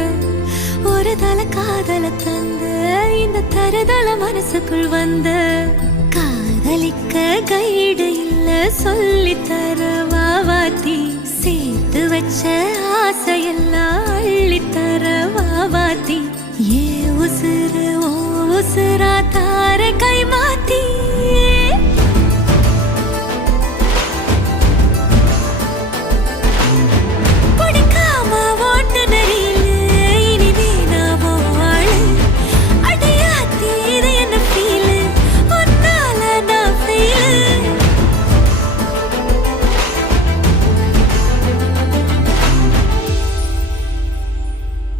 வந்து ஒரு தல காதல தந்த இந்த தருதல மனசுக்குள் வந்து காதலிக்க கைடு இல்ல சொல்லி தர வாவாத்தி சேர்த்து வச்ச ஆசையெல்லாம் அள்ளித்தர